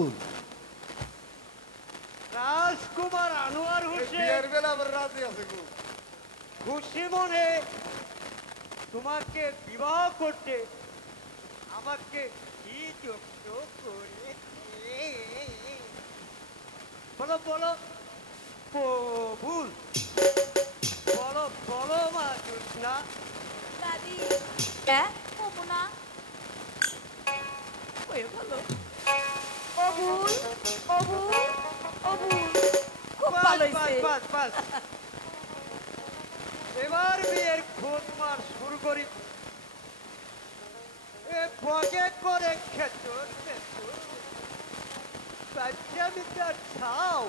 তুল। রাজকুমার আনোয়ার হোসেন খুশি মনে তোমাকে বিবাহ করতে আমাকে কি যুক্ত করে বলো বলো কবুল বলো বলো মা জোৎস্না। দাদি কবু না ওই বলো অবুল অবুল অবুল খুব ভালো হয়েছে। এবার বিয়ের খোঁজমার শুরু করি। এ বগে করে খেচুর খেচুর বাচ্চা মিটার ছাও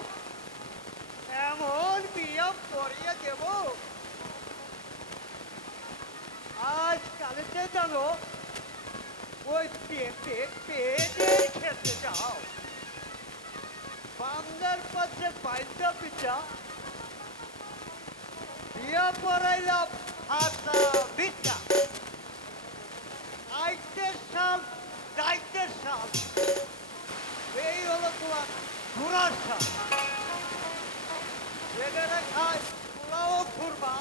এমন বিয়ে করিয়ে দেব আজ কালেতে জানো ওই পেঁপে পেঁপে খেতে যাও বাংলার পাশে বাইশা পিঠা বিয়ে পড়াইলাম হাতা বিটা আইটের সাল গাইটের সাল এই হলো তোমার ঘোড়ার সাল। ছেলেরা খায় পোলাও খুরমা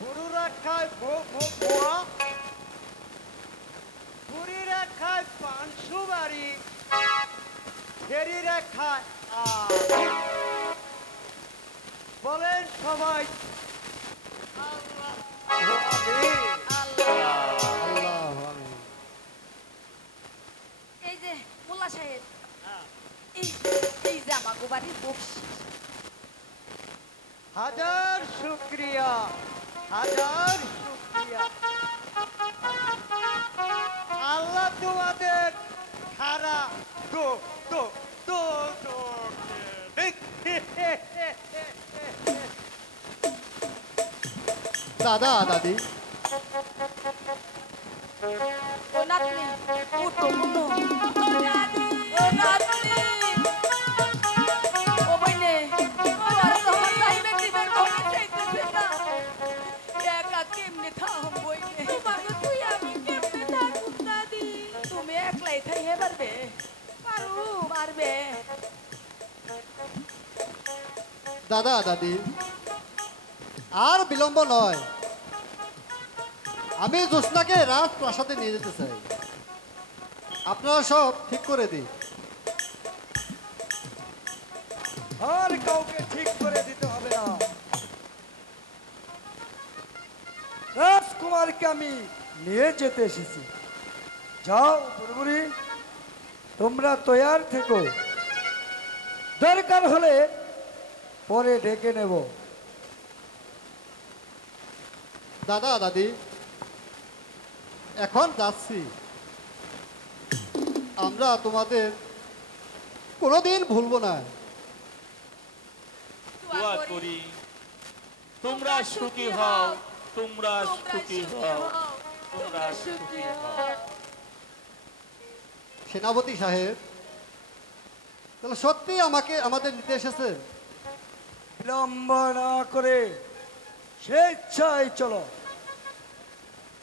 গরুরা খায় বোয়া বুড়িরা খায় পাঁচশো বাড়ি ফেরিরা খায় বলেন সবাই আল্লাহ এই যে মোল্লা সাহেব এই যে আমার বাড়ির বকশিস। হাজার শুক্রিয়া হাজার শুক্রিয়া। আল্লাহ তোমাদের খারা তো তো তো তো দাদা দাদি ও নাতনি উঠো উঠো ও নাতনি ও বইনে তোমার তো টাইমে দিবেন মনে চাইতেছে না একা কেমনে থাম বইনে বাবা তুই আমি কেমনে থাকুম দাদি তুমি একলাই থাইয়ে পারবে পারবে দাদা দাদি আর বিলম্ব নয়, আমি জোৎস্নাকে রাজপ্রাসাদে নিয়ে যেতে চাই। আপনারা সব ঠিক করে দিন। আর কাউকে ঠিক করে দিতে হবে না, রাজকুমারকে আমি নিয়ে যেতে এসেছি। যাও বুড়ি, তোমরা তৈয়ার থেকো, দরকার হলে পরে ডেকে নেব। দাদা দাদি এখন যাচ্ছি, আমরা তোমাদের কোনোদিন ভুলবো না। দোয়া করি তোমরা সুখী হও, তোমরা সুখী হও, তোমরা সুখী হও। সেনাপতি সাহেব, তাহলে সত্যি আমাকে আমাদের নিতে এসেছেন? বিলম্ব না করে স্বেচ্ছায় চলো,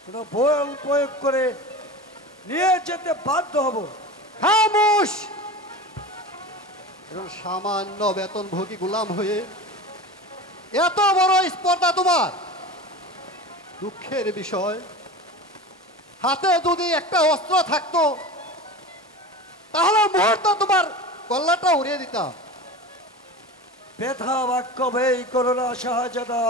কোনো বল প্রয়োগ করে নিয়ে যেতে বাধ্য হব। খামোশ! এরকম সামান্য বেতনভোগী গোলাম হয়ে এত বড় স্পর্ধা তোমার! দুঃখের বিষয়, হাতে যদি একটা অস্ত্র থাকতো তাহলে মুহূর্তে তোমার গলাটা উড়িয়ে দিতাম। ব্যথা বাক্য ব্যয় করো না শাহজাদা,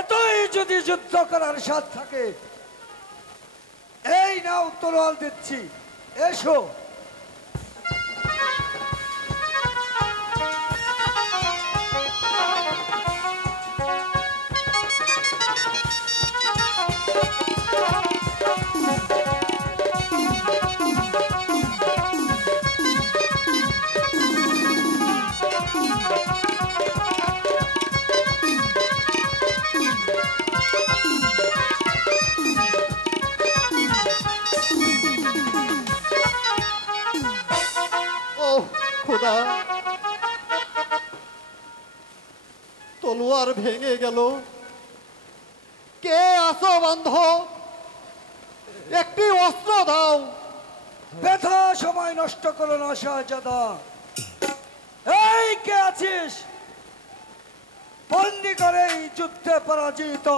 এতই যদি যুদ্ধ করার স্বাদ থাকে, এই নাও তলোয়ার দিচ্ছি, এসো। খোদা, তলোয়ার ভেঙে গেল। কে আছো বান্ধব, একটি অস্ত্র দাও, ব্যথা সময় নষ্ট করো না শাহজাদা। এই কে আছিস? বন্দি করে এই যুদ্ধে পরাজিত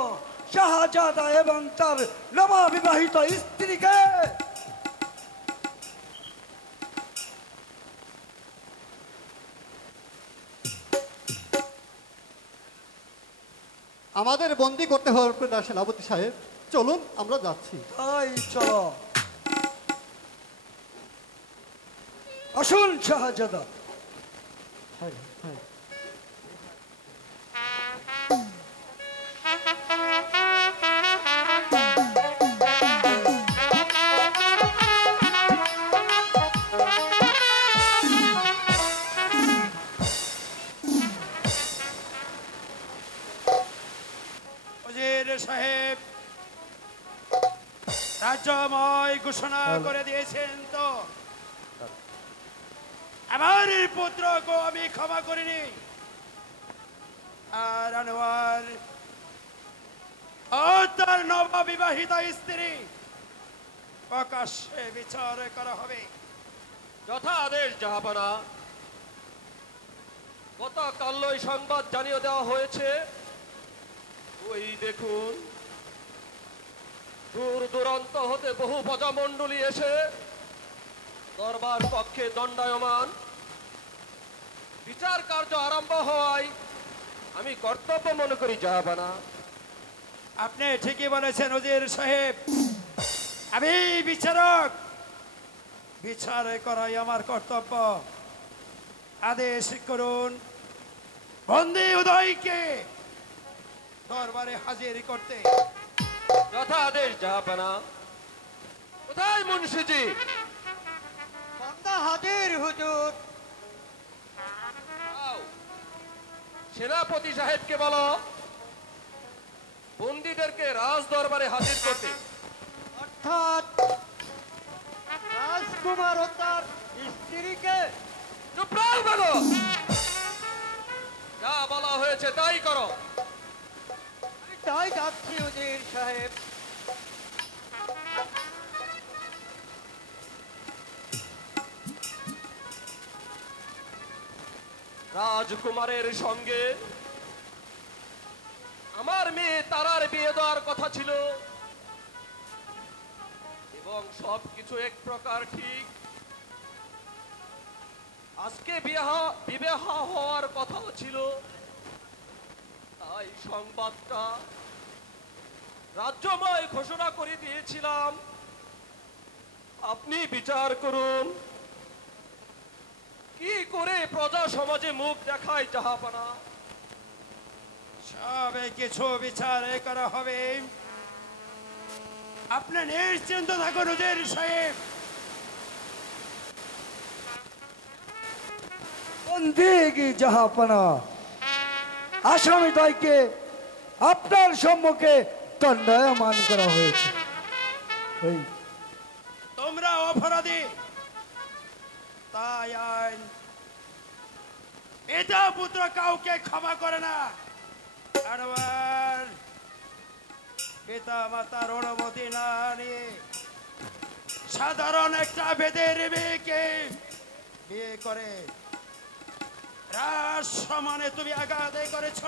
শাহজাদা এবং তার নববিবাহিত স্ত্রীকে আমাদের বন্দি করতে হবে না সেনাপতি সাহেব, চলুন আমরা যাচ্ছি। তাই চলো। আসুন শাহজাদা। হ্যাঁ, হ্যাঁ। উজির সাহেব রাজ্যময় ঘোষণা করে দিয়েছেন তো আমার পুত্রকে আমি ক্ষমা করিনি, আর আনোয়ার ও তার নববিবাহিত স্ত্রী প্রকাশ্যে বিচার করা হবে। যথা আদেশ জাহাপানা। গতকালই সংবাদ জানিয়ে দেওয়া হয়েছে। ওই দেখুন, দূর দূরান্ত হতে বহু প্রজামণ্ডলী এসে দরবার কক্ষে দণ্ডায়মান। বিচার কার্য আরম্ভ হওয়ায় আমি কর্তব্য মনে করি জাহাপানা। আপনি ঠিকই বলেছেন উজির সাহেব, আমি বিচারক, বিচার করাই আমার কর্তব্য। আদেশ করুন বন্দী উদয়কে দরবারে হাজির করতে। যথা আদেশ জাহাপানা। কোথায় মুন্সিজি? বান্দা হাজির হুজুর। যাও, সেনাপতি সাহেবকে বলো বন্দীদেরকে রাজ দরবারে হাজির করতে। অর্থাৎ রাজকুমার ও তার স্ত্রীকে। চুপ রাও বলো। যা বলা হয়েছে তাই করো। আমি তাই যাচ্ছি উজির সাহেব। রাজকুমারের সঙ্গে আমার মেয়ে তারার বিয়ে দেওয়ার কথা ছিল এবং সবকিছু এক প্রকার ঠিক। আজকে বিবাহ হওয়ার কথাও ছিল। তাই সংবাদটা রাজ্যময় ঘোষণা করে দিয়েছিলাম। আপনি বিচার করুন কি করে প্রজা সমাজে মুখ দেখায় জাহাপানা। সবে কিছু বিচার করা হবে, আপনি নিশ্চিন্ত থাকুন উজির সাহেব। বন্দি কি জাহাপানা, আসামিদ্বয়কে আপনার সম্মুখে দণ্ডায়মান করা হয়েছে। ওই তোমরা অপরাধী, তাই আইন পিতা পুত্র কাউকে ক্ষমা করে না। আনোয়ার পিতা মাতার অনুমতি না নিয়ে সাধারণ একটা বেদের মেয়েকে বিয়ে করে রাজ সমানে তুমি আঘাত করেছ,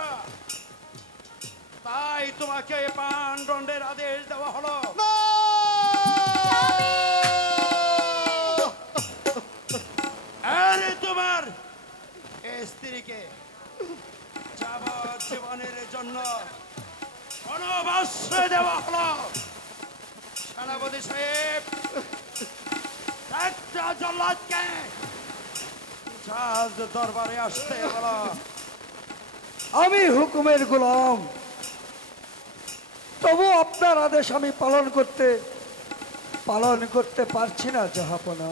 তাই তোমাকে প্রাণদণ্ডের আদেশ দেওয়া হলো। আরে তোমার স্ত্রীকে যাবজ্জীবনের জন্য বনবাসে দেওয়া হলো। সেনাপতি সাহেব একটা জল্লাদকে জাহাজ দরবারে আসতে বলো। আমি হুকুমের গোলাম, তবু আপনার আদেশ আমি পালন করতে পারছি না জাহাপনা।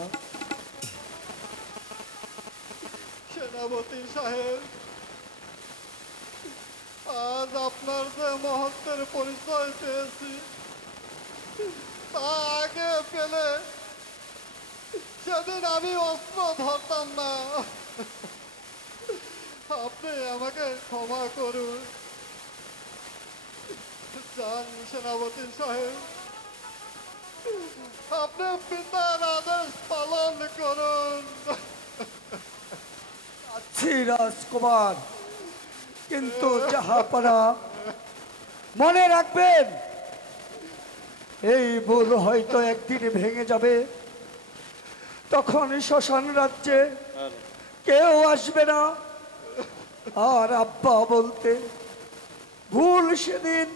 সেনাপতি সাহেব, আজ আপনার যে মহত্বের পরিচয় পেয়েছি তা আগে পেলে সেদিন আমি অস্ত্র ধরতাম না। আপনি আমাকে ক্ষমা করুন। যান সেনাপতি সাহেব, আপনি পিতার আদেশ দিচ্ছি রাজকুমার, কিন্তু জাহাপনা মনে রাখবেন, এই ভুল হয়তো একদিন ভেঙে যাবে। তখন শ্মশান রাজ্যে কেউ আসবে না, আর আব্বা বলতে ভুল সেদিন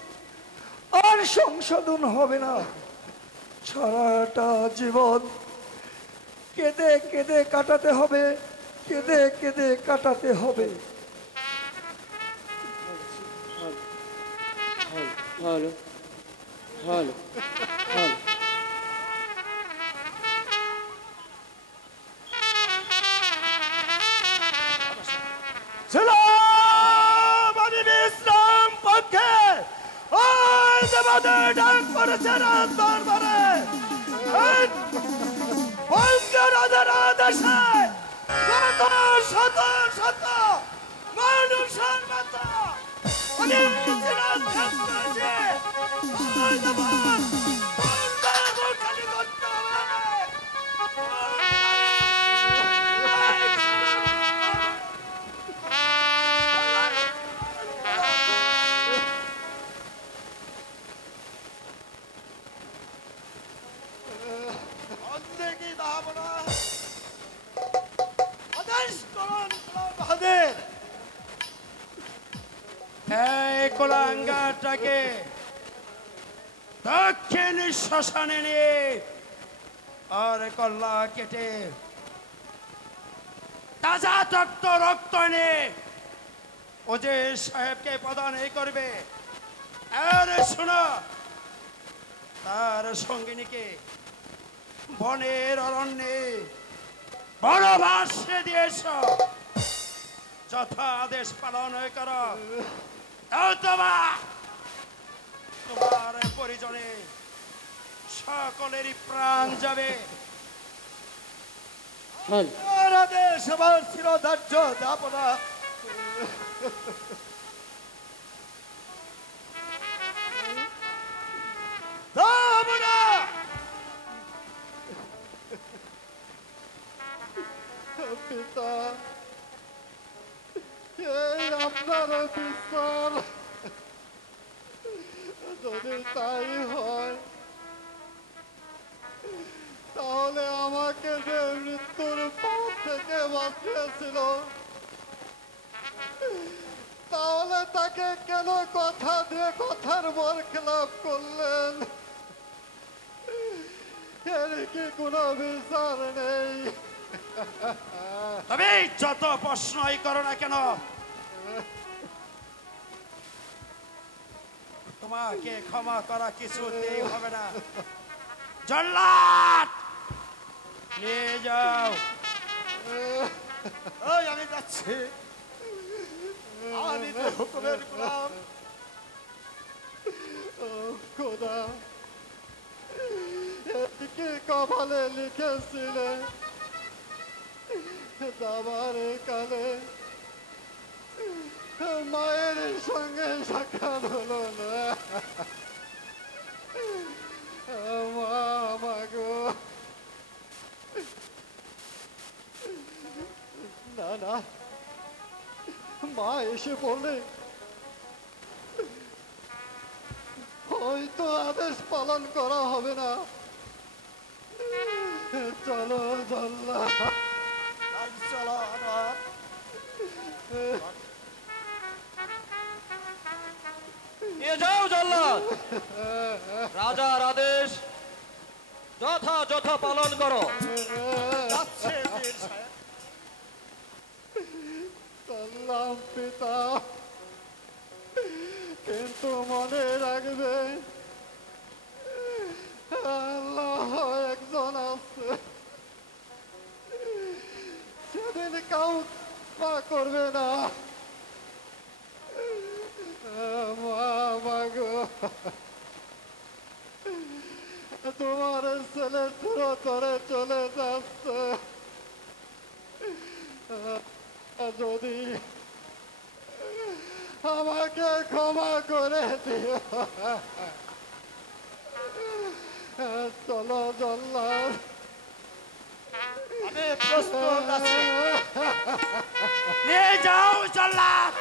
আর সংশোধন হবে না। সারাটা জীবন কেঁদে কেঁদে কাটাতে হবে, কেঁদে কেঁদে কাটাতে হবে। ভালো ভালো ভালো ছিলাম আমি বিশ্রাম পক্ষে, ওই দেবতার ডাক পড়েছে রাত দরবারে। বঙ্গরাজের আদেশে কত শত শত মানুষের মাথা আমি জিনাত করেছি। ওই দেবতা বঙ্গের খালি করতে হবে। অন্ধেকি দাহাবনা আদেশ করুন বাহাদের, এই কোলাঙ্গাটাকে দক্ষিণ শ্মশানে নিয়ে আর কল্লা কেটে তাজা তক্ত রক্ত এনে ওজের সাহেবকে প্রদান করবে। আর শোনো, তার সঙ্গিনীকে বনের অরণ্যে বনবাসে দিয়েছ, যথা আদেশ পালন কর। তোমার পরিজনে সকলেরই প্রাণ যাবে। ভালো আদেশ আমার চিরধার্য যাব না। যাব না। পিতা, এই আপনার বিচার, যদি তাই হয় তাহলে আমাকে যে মৃত্যুর পথ থেকে বাঁচিয়েছিল, তাহলে তাকে কেন কথা দিয়ে কথার বরখেলাপ করলেন? এর কি কোনো বিচার নেই? তবে যত প্রশ্নই করো না কেন, তোমাকে ক্ষমা করা কিছুতেই হবে না। জল্লাদ নিয়ে যাও। ওই আমি যাচ্ছি, আমি তো হুকুমের গোলাম। ও খোদা, এদিকে কপালে লিখেছিলে যাবার কালে মায়ের সঙ্গে সাক্ষাৎ হলো না। মা আমাগো, না না, মা এসে বললে হয়তো আদেশ পালন করা হবে না। চলো জল্লা, চলো আমার নিয়ে যাও জল্লাদ, রাজার আদেশ যথাযথ পালন করো। যাচ্ছে বীর সাহেব। চললাম পিতা, কিন্তু মনে রাখবে আল্লাহ একজন আছে, সেদিন কাউ পা করবে না। মা মাগো, তোমার ছেলে চিরতরে চলে যাচ্ছে, যদি আমাকে ক্ষমা করে দিও। চলো জল্লাদ, আমি প্রস্তুত আছি। নিয়ে যাও জল্লাদ।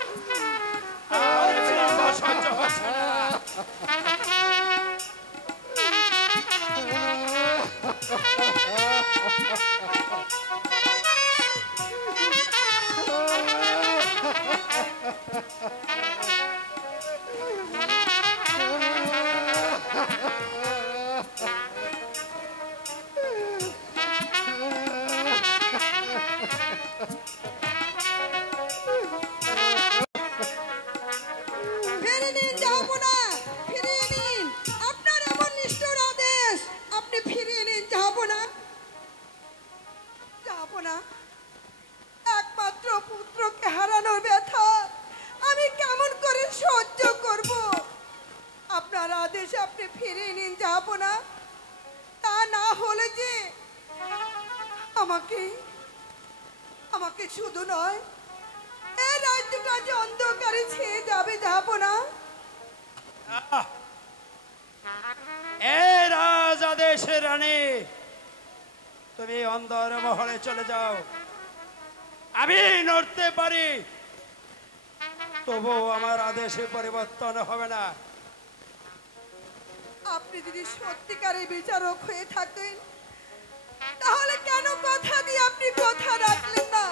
আর বিলম্ব সহ্য হচ্ছে না। ফিরে নিন, যাবো না, ফিরিয়ে নিন। আপনার এমন নিষ্ঠুর আদেশ, আপনি ফিরিয়ে নিন, যাবো না, যাবো না। একমাত্র পুত্রকে হারানোর ব্যথা আমি কেমন করে সহ্য করব? আপনার আদেশ আপনি ফিরিয়ে নিন, যাবো না। তা না হলে যে আমাকে আমাকে শুধু নয়, এই রাজ্যটা যে অন্ধকারে ছেয়ে যাবে, যাবো না। এ রাজাদেশের রানী, তুমি অন্দর মহলে চলে যাও। আমি নড়তে পারি, তবু আমার আদেশে পরিবর্তন হবে না। আপনি যদি সত্যিকারের বিচারক হয়ে থাকেন, তাহলে কেন কথা দিয়ে আপনি কথা রাখলেন না?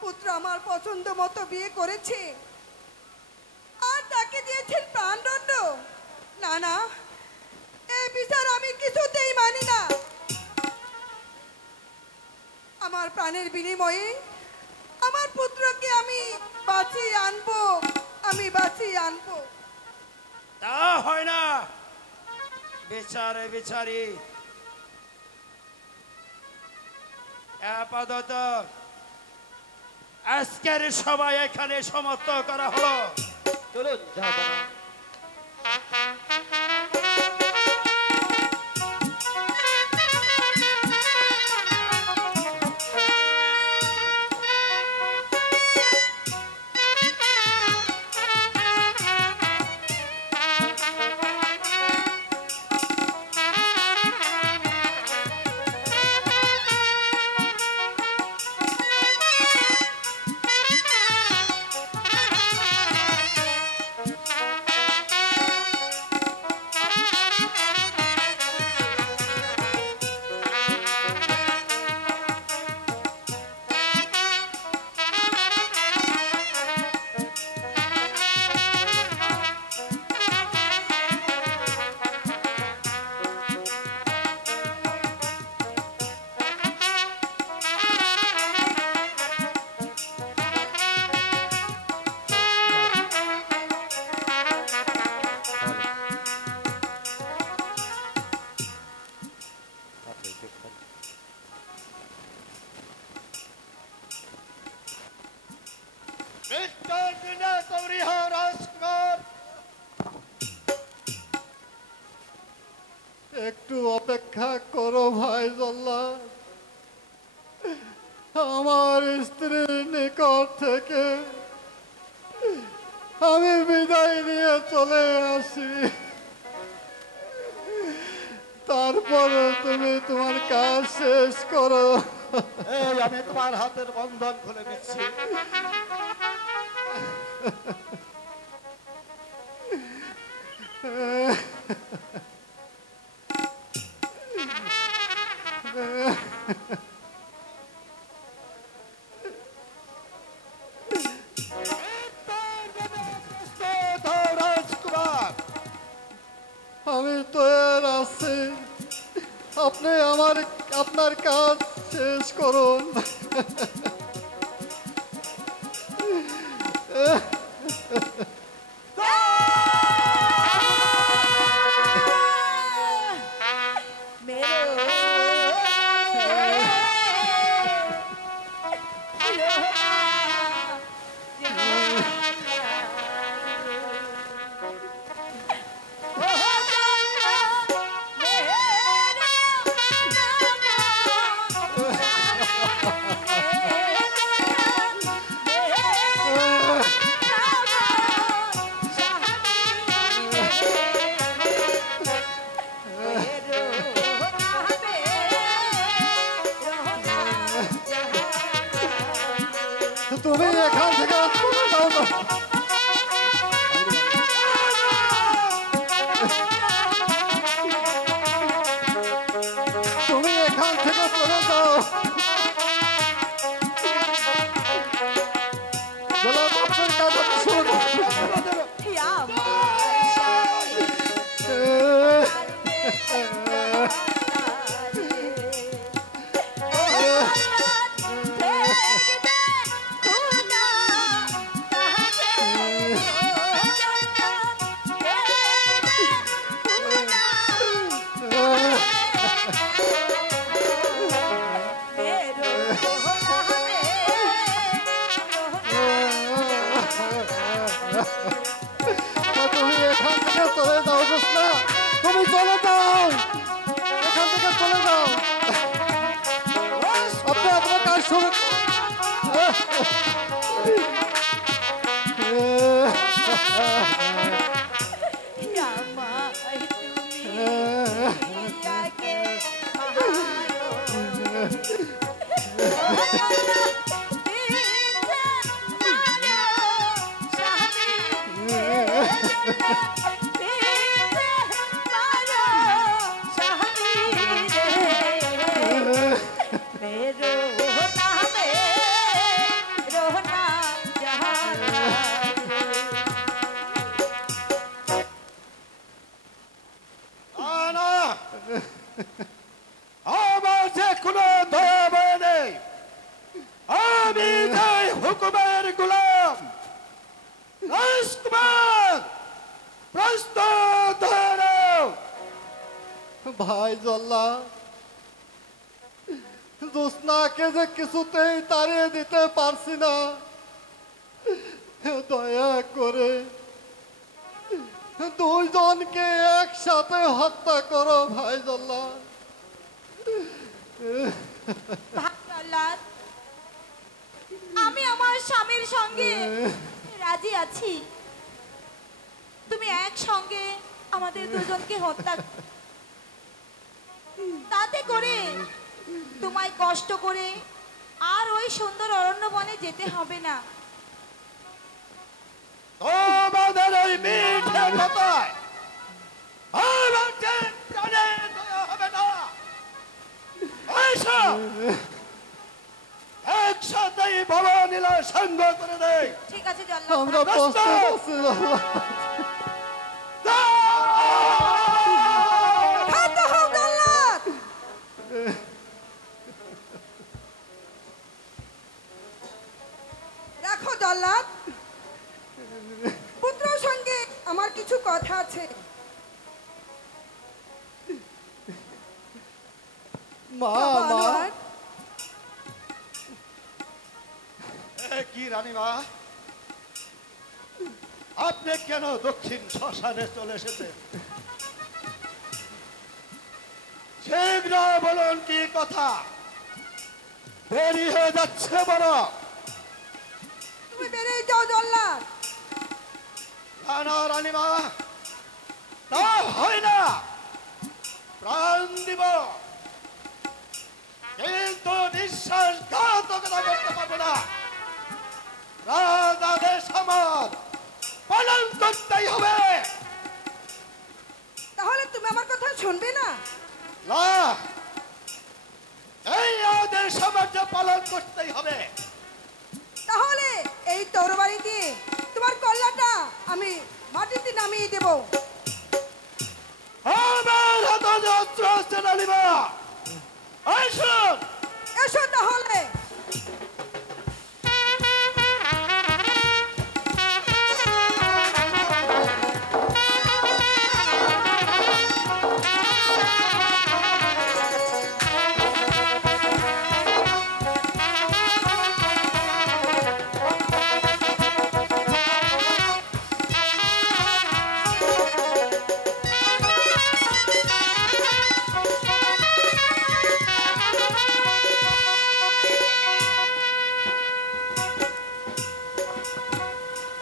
পুত্র আমার পছন্দ মতো বিয়ে করেছে, আর তাকে দিয়েছেন প্রাণদণ্ড। না না, এই বিচার আমি কিছুতেই মানি না। আমার প্রাণের বিনিময়ে আমার পুত্রকে আমি বাঁচিয়ে আনবো, আমি বাঁচিয়ে আনবো। তা হয় না। বিচারে বিচারি আপাতত আজকের সবাই এখানে সমাপ্ত করা হলো। চলুন যাব না। মিস্টার বিনয় তৌরিহা রাজকুমার, একটু অপেক্ষা করো ভাই জল্লাদ। আমার স্ত্রীর নিকট থেকে আমি বিদায় নিয়ে চলে আসি, তারপরে তুমি তোমার কাজ শেষ করো। এই আমি তোমার হাতের বন্ধন খুলে দিচ্ছি। রাজকুমার, আমি তো এর আছি, আপনি আপনার কাজ শেষ করুন। না, না, আমার যে কোনো দয়া মায়া নেই। আমি যে হুকুমের গোলাম রাজকুমার, প্রস্তুত হয়ে নাও। ভাই জল্লা, জ্যোৎস্নাকে যে কিছুতেই তাড়িয়ে দিতে পারছি না, দয়া করে দুইজনকে একসাথে হত্যা করো ভাই জল্লা। প্রহ্লাদ, আমি আমার স্বামীর সঙ্গে রাজি আছি। তুমি একসঙ্গে আমাদের দুজনকে হত্যা, তাতে করে তোমায় কষ্ট করে আর ওই সুন্দর অরণ্যবনে যেতে হবে না। তোমাদের ওই মিঠে কথায় আমার যে প্রাণে দয়া হবে না। এসো, একসাথেই ভবনীলা সঙ্গ করে দেয়। ঠিক আছে জল্লাদ আমরা ভাই। প্রস্তুত আছি জল্লা। ক্ষান্ত হও জল্লাদ। রাখো জল্লাদ, পুত্রর সঙ্গে আমার কিছু কথা আছে। মা বাবা মা আনোয়ার, কি রানীমা, আপনি কেন দক্ষিণ শ্মশানে চলে এসেছেন? শীঘ্র বলুন কি কথা, দেরি হয়ে যাচ্ছে বড়। তুমি বেরিয়ে যাও জল্লাদ। না না রানীমা, তা হয় না। প্রাণ দিব, কিন্তু বিশ্বাসঘাতকতা করতে পারবো না। রাজাদেশ আমার পালন করতেই হবে। তাহলে তুমি আমার কথা শুনবে না? না, এই আদেশ আমার যে পালন করতেই হবে। তাহলে এই তরবারি দিয়ে তোমার কল্লাটা আমি মাটিতে নামিয়ে দেব। আমার হাতে যে অস্ত্র আছে রানীমা, আসুন। এসো তাহলে।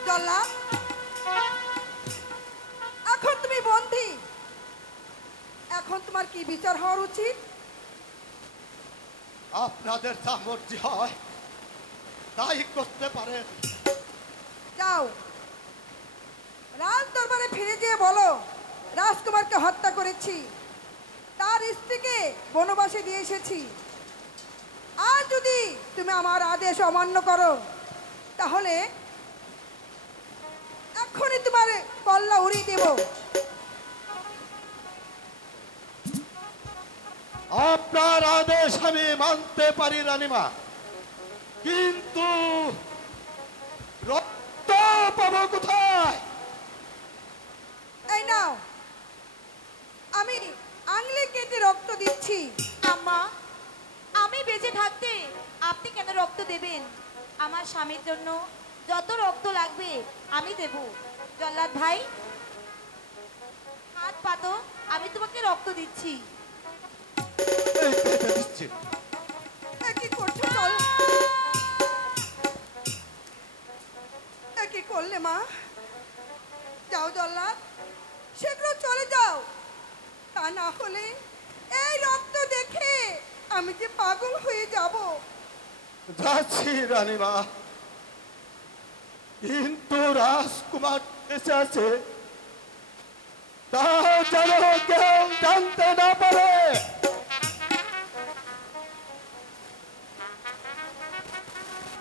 জল্লাদ, এখন তুমি বন্দী। এখন তোমার কি বিচার হওয়ার উচিত? আপনাদের যা মর্জি হয় তাই করতে পারেন। যাও, রাজ দরবারে ফিরে গিয়ে বলো রাজকুমারকে হত্যা করেছি, তার স্ত্রীকে বনবাসে দিয়ে এসেছি। আর যদি তুমি আমার আদেশ অমান্য করো, তাহলে এক্ষুনি তোমার কল্লা উড়িয়ে দেব। আপনার আদেশ আমি মানতে পারি রানীমা, কিন্তু রক্ত পাবো কোথায়? এই নাও, আমি আঙুলে কেটে রক্ত দিচ্ছি। আম্মা, আমি বেঁচে থাকতে আপনি কেন রক্ত দেবেন? আমার স্বামীর জন্য যত রক্ত লাগবে আমি দেব। জল্লাদ ভাই, হাত পাতো, আমি তোমাকে রক্ত দিচ্ছি। এই পেতে দিচ্ছি। এ কি করছো? চল, এ কি করলে মা? যাও জল্লাদ, শীঘ্র চলে যাও, তা না হলে এই রক্ত দেখে আমি যে পাগল হয়ে যাব। যাচ্ছি রানীমা, কিন্তু রাজকুমার বেঁচে আছে তা যেন কেউ জানতে না পারে।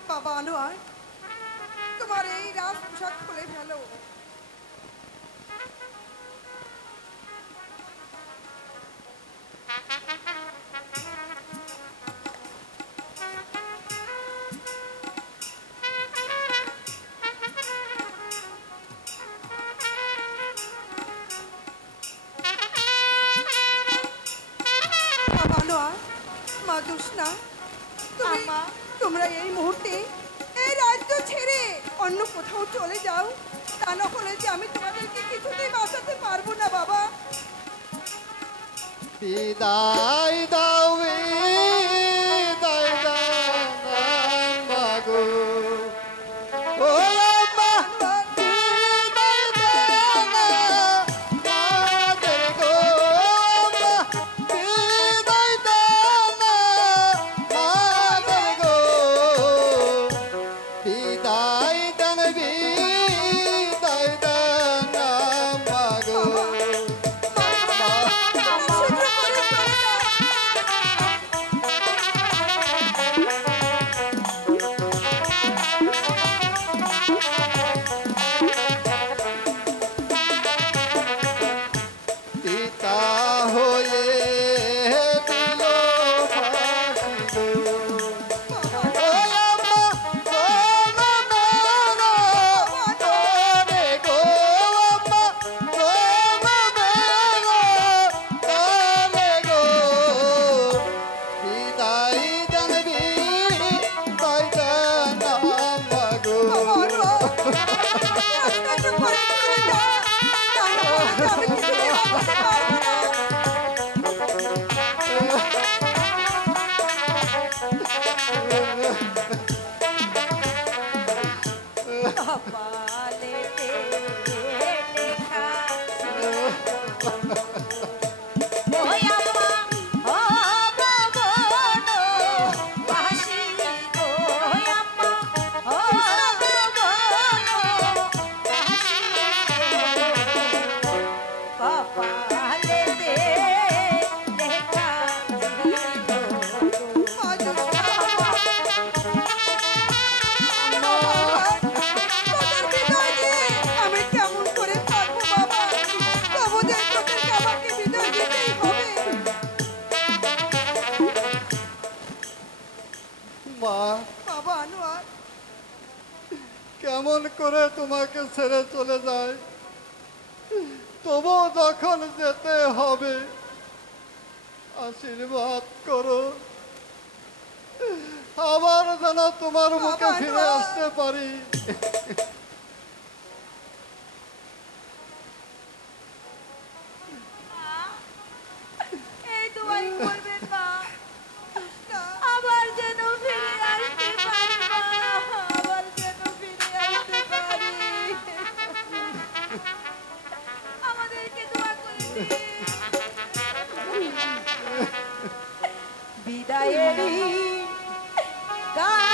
বাবা আনোয়ার, তোমার এই রাজ পোশাক খুলে ফেলো। বাবা আনোয়ার, মা জোসনা, তোমরা এই মুহূর্তে এই রাজ্য ছেড়ে অন্য কোথাও চলে যাও, তা না হলে যে আমি তোমাদেরকে কিছুতেই বাঁচাতে পারবো না বাবা। বিদায় দাও বিদায় দাও মাগো ও আম্মা বিদায় দাও না মাদের গো আম্মা বিদায় দাও না মাদের গো বিদায় দাও বিদায় দাও না মাগো পিতা হয়ে দিল ফাঁসি গো ও আম্মা সোনা মেরা তোরে গো আম্মা সোনা মেরা তোরে গো বিদায় দান বিদায় দান আম্মা গো আমি কিছুতেই বাঁচাতে পারবো না। কপালেতে লেখা ওই আম্মা হব বনবাসী গো, ওই আম্মা হব বনবাসী গো। কপালেতে লেখা ছিল মা জোসনা, তোদের বিদায় দিয়ে আমি কেমন করে থাকবো বাবা? তবু যে তোদেরকে আমাকে বিদায় দিতেই হবে। মা বাবা আনোয়ার, কেমন করে তোমাকে ছেড়ে চলে যায়, তবু যখন যেতে হবে আশীর্বাদ করো আবার যেন তোমার মুখে বাবা, ফিরে বাবা। আসতে পারি। এই দোয়াই করবেন মা, আবার যেন ফিরে আসতে পারি মা, আবার যেন ফিরে আসতে পারি। আমাদেরকে দোয়া করে দিন। বিদায়েরই গান